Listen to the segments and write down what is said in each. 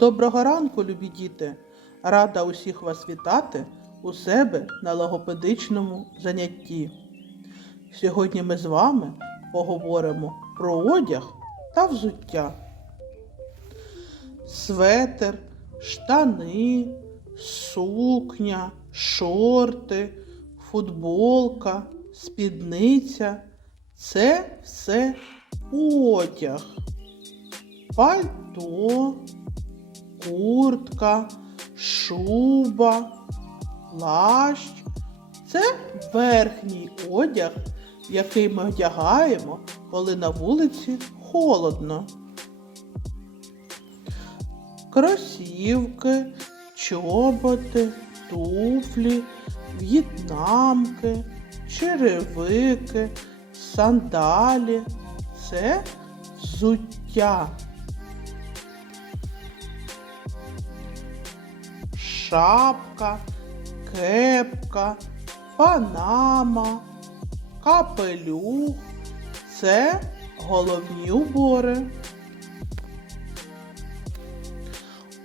Доброго ранку, любі діти! Рада усіх вас вітати у себе на логопедичному занятті. Сьогодні ми з вами поговоримо про одяг та взуття. Светер, штани, сукня, шорти, футболка, спідниця це все одяг. Пальто, куртка, шуба, плащ це верхній одяг, який ми одягаємо, коли на вулиці холодно. Кросівки, чоботи, туфлі, в'єтнамки, черевики, сандалі це взуття. Шапка, кепка, панама, капелюх це головні убори.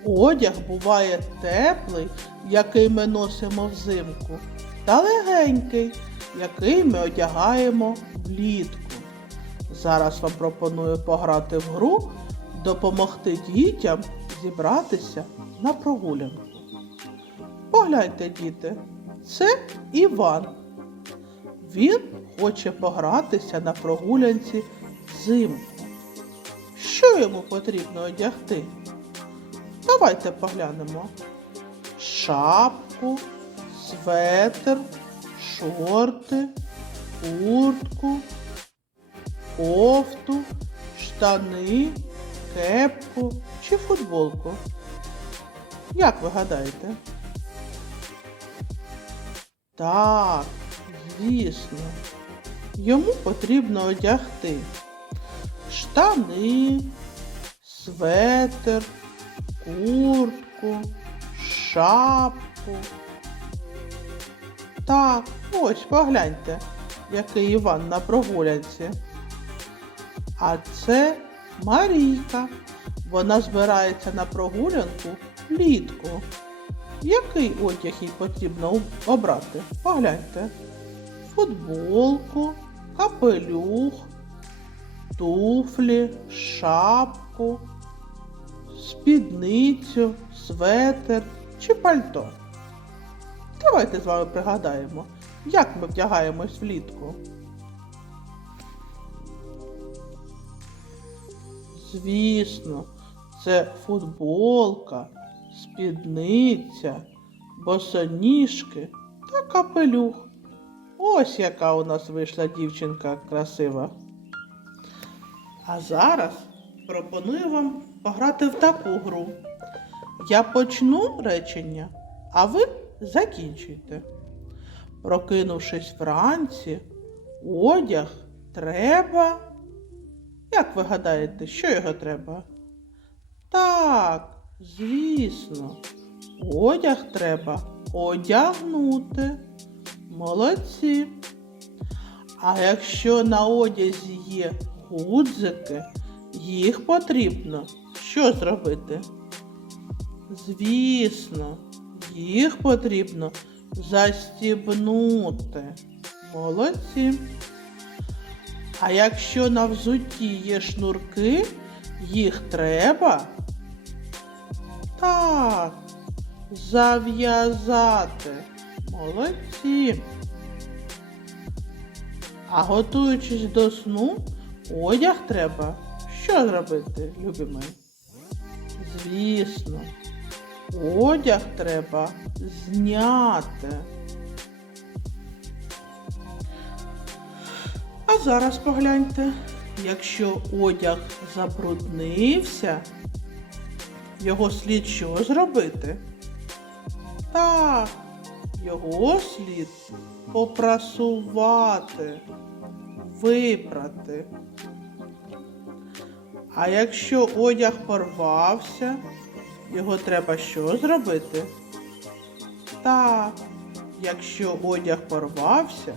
Одяг буває теплий, який ми носимо взимку, та легенький, який ми одягаємо влітку. Зараз вам пропоную пограти в гру, допомогти дітям зібратися на прогулянку. Погляньте, діти, це Іван. Він хоче погратися на прогулянці взимку. Що йому потрібно одягти? Давайте поглянемо. Шапку, светр, шорти, куртку, кофту, штани, кепку чи футболку. Як ви гадаєте? Так, звісно. Йому потрібно одягти штани, светр, куртку, шапку. Так, ось погляньте, який Іван на прогулянці. А це Марійка. Вона збирається на прогулянку влітку. Який одяг їй потрібно обрати? Погляньте. Футболку, капелюх, туфлі, шапку, спідницю, светр чи пальто. Давайте з вами пригадаємо, як ми вдягаємось влітку. Звісно, це футболка, спідниця, босоніжки та капелюх. Ось яка у нас вийшла дівчинка красива. А зараз пропоную вам пограти в таку гру. Я почну речення, а ви закінчуйте. Прокинувшись вранці, одяг треба. Як ви гадаєте, що його треба? Так, звісно, одяг треба одягнути. Молодці. А якщо на одязі є гудзики, їх потрібно що зробити? Звісно, їх потрібно застібнути. Молодці. А якщо на взутті є шнурки, їх треба так зав'язати. Молодці. А готуючись до сну, одяг треба що зробити, любі? Звісно, одяг треба зняти. А зараз погляньте, якщо одяг забруднився, його слід що зробити? Так, його слід попрасувати, випрати. А якщо одяг порвався, його треба що зробити? Так, якщо одяг порвався,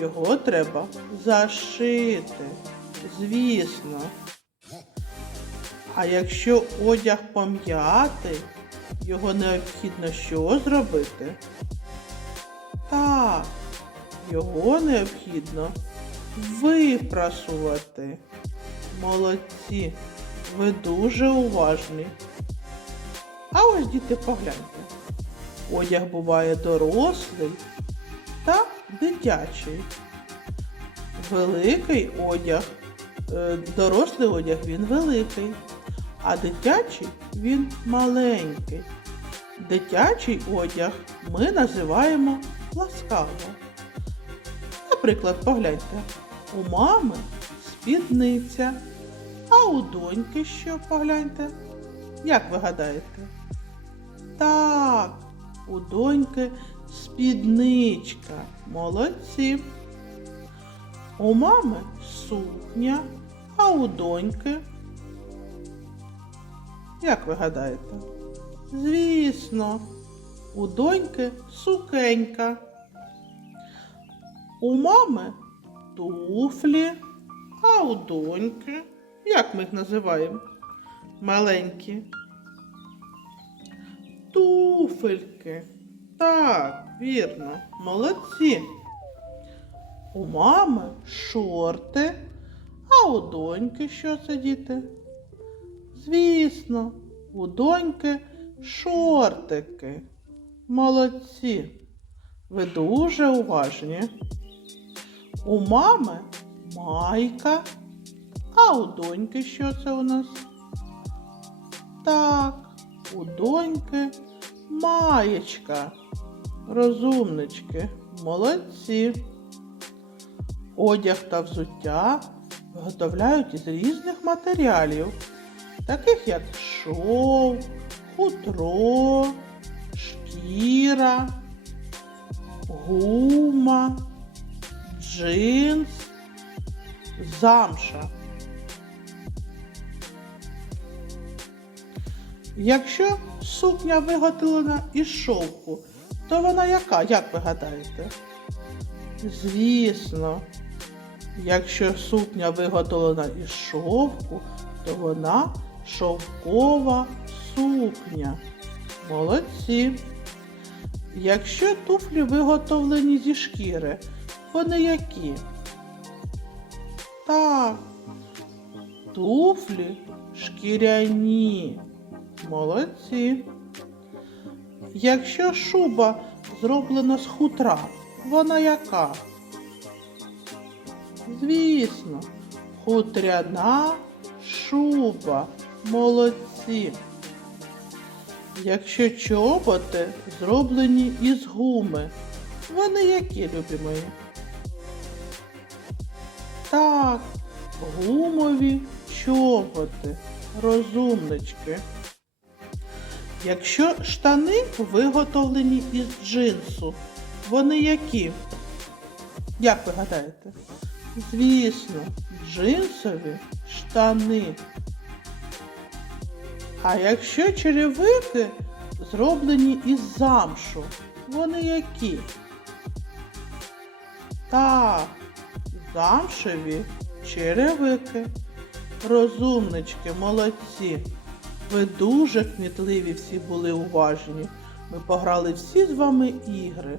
його треба зашити. Звісно. А якщо одяг пом'ятий, його необхідно що зробити? Так, його необхідно випрасувати. Молодці, ви дуже уважні. А ось діти погляньте. Одяг буває дорослий та дитячий. Великий одяг, е, дорослий одяг він великий, а дитячий він маленький. Дитячий одяг ми називаємо ласкаво. Наприклад, погляньте, у мами спідниця, а у доньки що погляньте? Як ви гадаєте? Так, у доньки спідничка. Молодці. У мами сукня, а у доньки. Як ви гадаєте? Звісно, у доньки сукенька. У мами туфлі, а у доньки, як ми їх називаємо? Маленькі. Туфельки. Так, вірно, молодці. У мами шорти, а у доньки що це діти? Звісно, у доньки шортики. Молодці. Ви дуже уважні. У мами майка, а у доньки що це у нас? Так, у доньки маєчка. Розумнички, молодці. Одяг та взуття виготовляють із різних матеріалів, таких як шов, хутро, шкіра, гума, джинс, замша. Якщо сукня виготовлена із шовку, то вона яка, як ви гадаєте? Звісно, якщо сукня виготовлена із шовку, то вона шовкова сукня. Молодці. Якщо туфлі виготовлені зі шкіри, вони які? Так, туфлі шкіряні. Молодці. Якщо шуба зроблена з хутра, вона яка? Звісно, хутряна шуба. Молодці. Якщо чоботи зроблені із гуми, вони які, любі мої? Так, гумові чоботи, розумнички. Якщо штани виготовлені із джинсу, вони які? Як ви гадаєте? Звісно, джинсові штани. А якщо черевики зроблені із замшу, вони які? Так, замшеві черевики. Розумнички, молодці. Ви дуже кмітливі всі були уважні. Ми пограли всі з вами ігри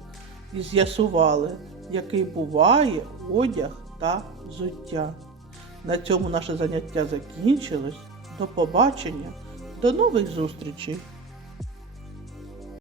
і з'ясували, який буває одяг та взуття. На цьому наше заняття закінчилось. До побачення, до нових зустрічей!